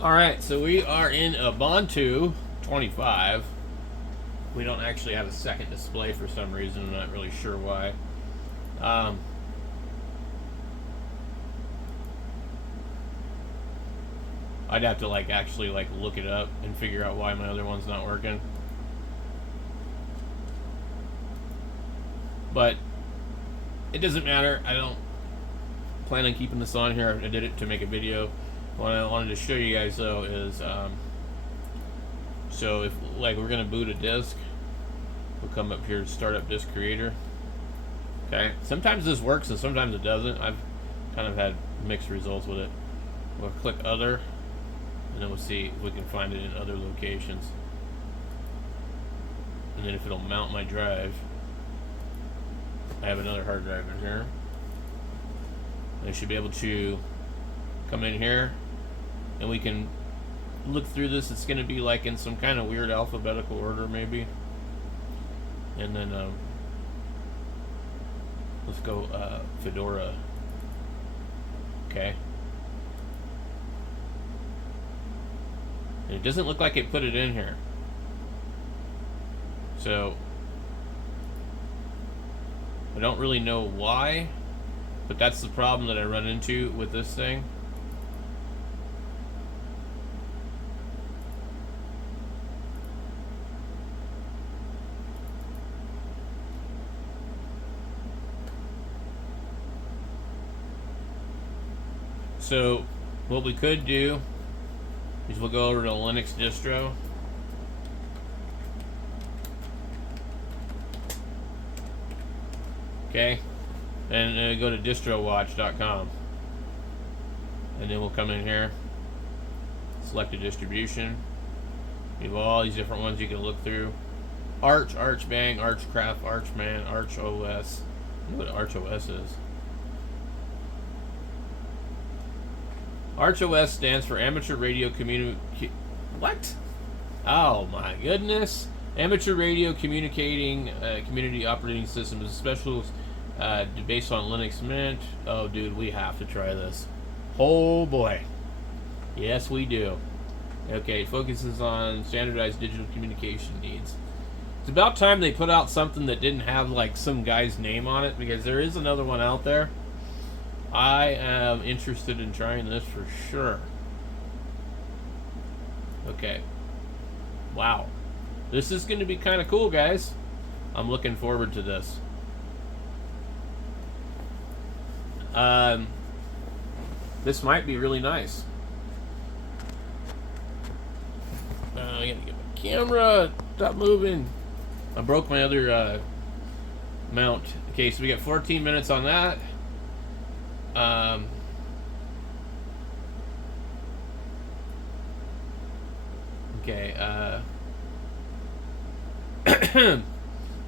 Alright, so we are in Ubuntu 25. We don't actually have a second display for some reason. I'm not really sure why. I'd have to actually look it up and figure out why my other one's not working. But it doesn't matter. I don't plan on keeping this on here. I did it to make a video. What I wanted to show you guys though is so if we're gonna boot a disk, we'll come up here to start up disk creator. Okay, sometimes this works and sometimes it doesn't. I've kind of had mixed results with it. We'll click other, and then we'll see if we can find it in other locations, and then if it'll mount my drive. I have another hard drive in here. I should be able to come in here and we can look through this. It's going to be like in some kind of weird alphabetical order maybe. And then let's go Fedora. Okay. And it doesn't look like it put it in here. So I don't really know why, but that's the problem that I run into with this thing. So what we could do is we'll go over to Linux distro. Okay, and go to distrowatch.com, and then we'll come in here, select a distribution. You have all these different ones you can look through. Arch, Archbang, Archcraft, Archman, ArchOS. I know what ArchOS is. ArchOS stands for Amateur Radio Community. What? Oh my goodness! Amateur Radio Communicating Community Operating System is a special based on Linux Mint. Oh, dude, we have to try this. Oh boy, yes we do. Okay, it focuses on standardized digital communication needs. It's about time they put out something that didn't have some guy's name on it, because there is another one out there. I am interested in trying this for sure. Okay. Wow. This is going to be kind of cool, guys. I'm looking forward to this. This might be really nice. I gotta get my camera. Stop moving. I broke my other mount. Okay, so we got 14 minutes on that. Okay,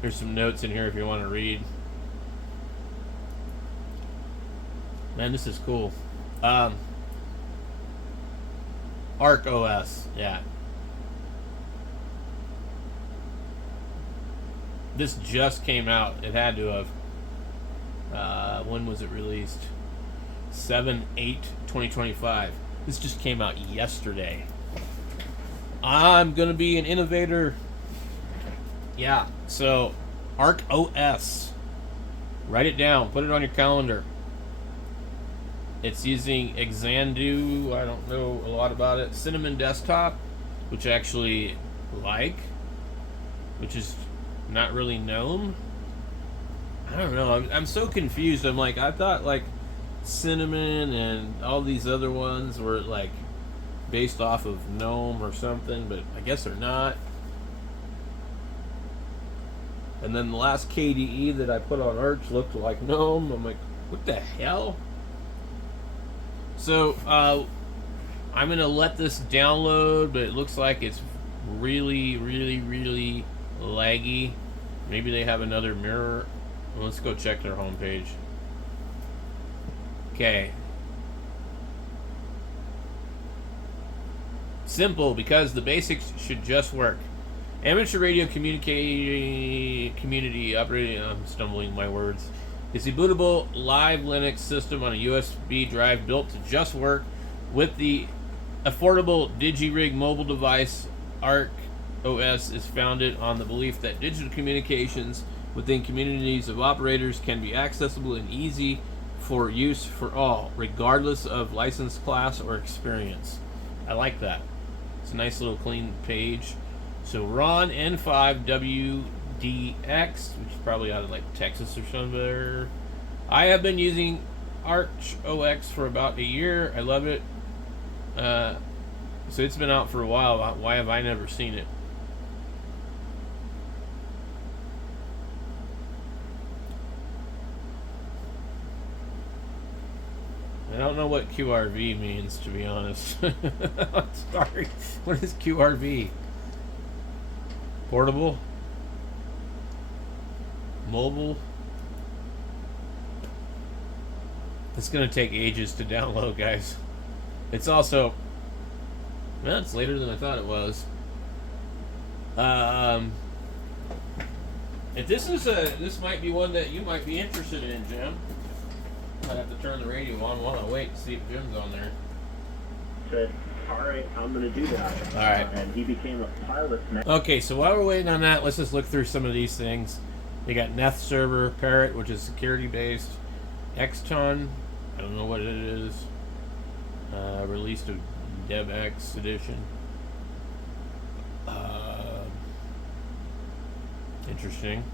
there's some notes in here if you want to read. Man, this is cool. ArcOS, yeah. This just came out. It had to have. When was it released? 7/8/2025. This just came out yesterday. I'm gonna be an innovator. Yeah, so ArcOS. Write it down. Put it on your calendar. It's using Xanadu. I don't know a lot about it. Cinnamon Desktop, which I actually like, which is not really GNOME. I don't know. I'm so confused. I'm like, I thought Cinnamon and all these other ones were based off of GNOME or something, but I guess they're not. And then the last KDE that I put on Arch looked like GNOME. I'm like, what the hell? So I'm gonna let this download, but it looks like it's really, really, really laggy. Maybe they have another mirror. Well, let's go check their homepage. Okay. Simple, because the basics should just work. Amateur radio community operating. I'm stumbling my words. It's a bootable live Linux system on a USB drive built to just work with the affordable DigiRig mobile device, Arc OS is founded on the belief that digital communications within communities of operators can be accessible and easy for use for all, regardless of license class or experience. I like that. It's a nice little clean page. So Ron N5WDX, which is probably out of like Texas or somewhere. I have been using Arch OX for about a year. I love it. So it's been out for a while. Why have I never seen it? I don't know what QRV means, to be honest. Sorry. What is QRV? Portable? Mobile? It's going to take ages to download, guys. It's also... well, it's later than I thought it was. If this might be one that you might be interested in, Jim. I'd have to turn the radio on while I wait to see if Jim's on there. Said, all right, I'm going to do that. All right. And he became a pilot. Okay, so while we're waiting on that, let's just look through some of these things. They got Neth server, Parrot, which is security based. Xton, I don't know what it is. Released a DevX edition. Interesting.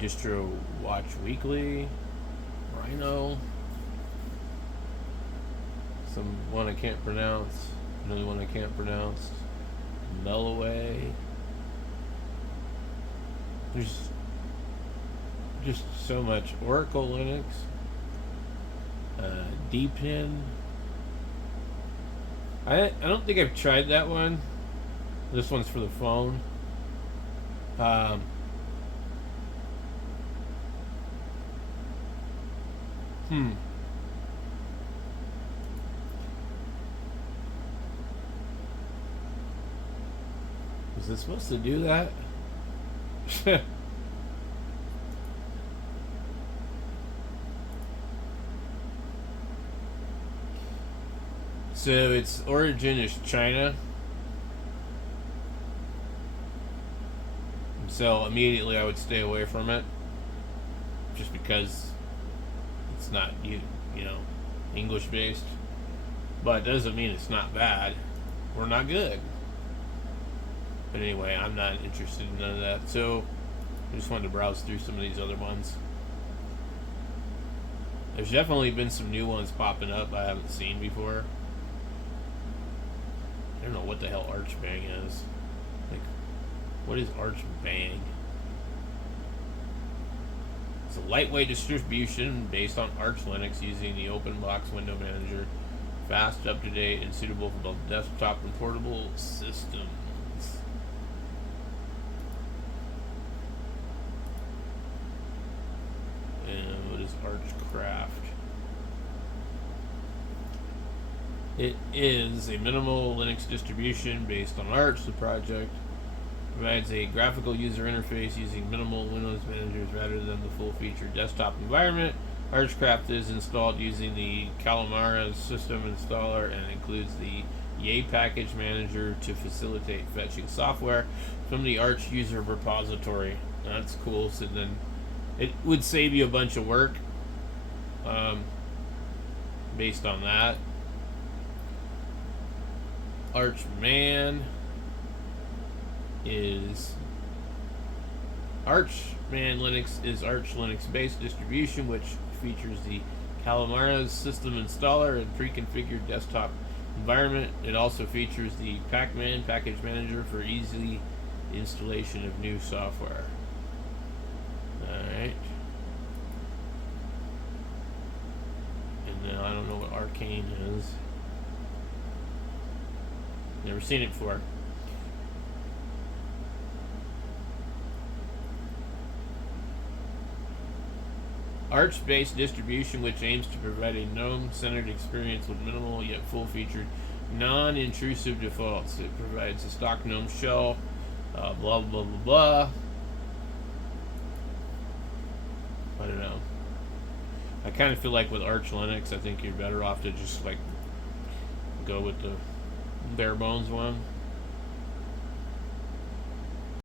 Distro Watch Weekly, Rhino, some one I can't pronounce, another one I can't pronounce, Melloway. There's just so much. Oracle Linux, Dpin. I don't think I've tried that one. This one's for the phone. Was this supposed to do that? So its origin is China. So immediately I would stay away from it. Just because it's not you know English based, but it doesn't mean it's not bad or not good. But anyway, I'm not interested in none of that. So I just wanted to browse through some of these other ones. There's definitely been some new ones popping up I haven't seen before. I don't know what the hell Archbang is. Like, what is Archbang? It's a lightweight distribution based on Arch Linux using the OpenBox window manager. Fast, up-to-date, and suitable for both desktop and portable systems. And what is Archcraft? It is a minimal Linux distribution based on Arch. The project provides a graphical user interface using minimal Windows managers rather than the full-featured desktop environment. Archcraft is installed using the Calamara system installer and includes the Yay package manager to facilitate fetching software from the Arch user repository. That's cool. So then it would save you a bunch of work based on that. Archman Linux is Arch Linux based distribution which features the Calamara's system installer and pre-configured desktop environment. It also features the Pacman package manager for easy installation of new software. Alright. And then I don't know what Arcane is. Never seen it before. Arch-based distribution which aims to provide a GNOME-centered experience with minimal yet full-featured, non-intrusive defaults. It provides a stock GNOME shell, blah blah blah blah. I don't know. I kind of feel like with Arch Linux, I think you're better off to just like go with the bare bones one.